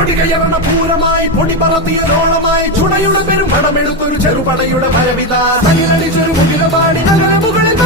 കൊടികയറണ പൂരമായി പൊടി പറത്തിയതോളമായി ചുണയുടെ പെരുമണമെടുത്തൊരു ചെറുപടയുടെ ഭയവിത തനിലടിച്ചൊരു മുകിലപാടി നഗര മുകളിൽ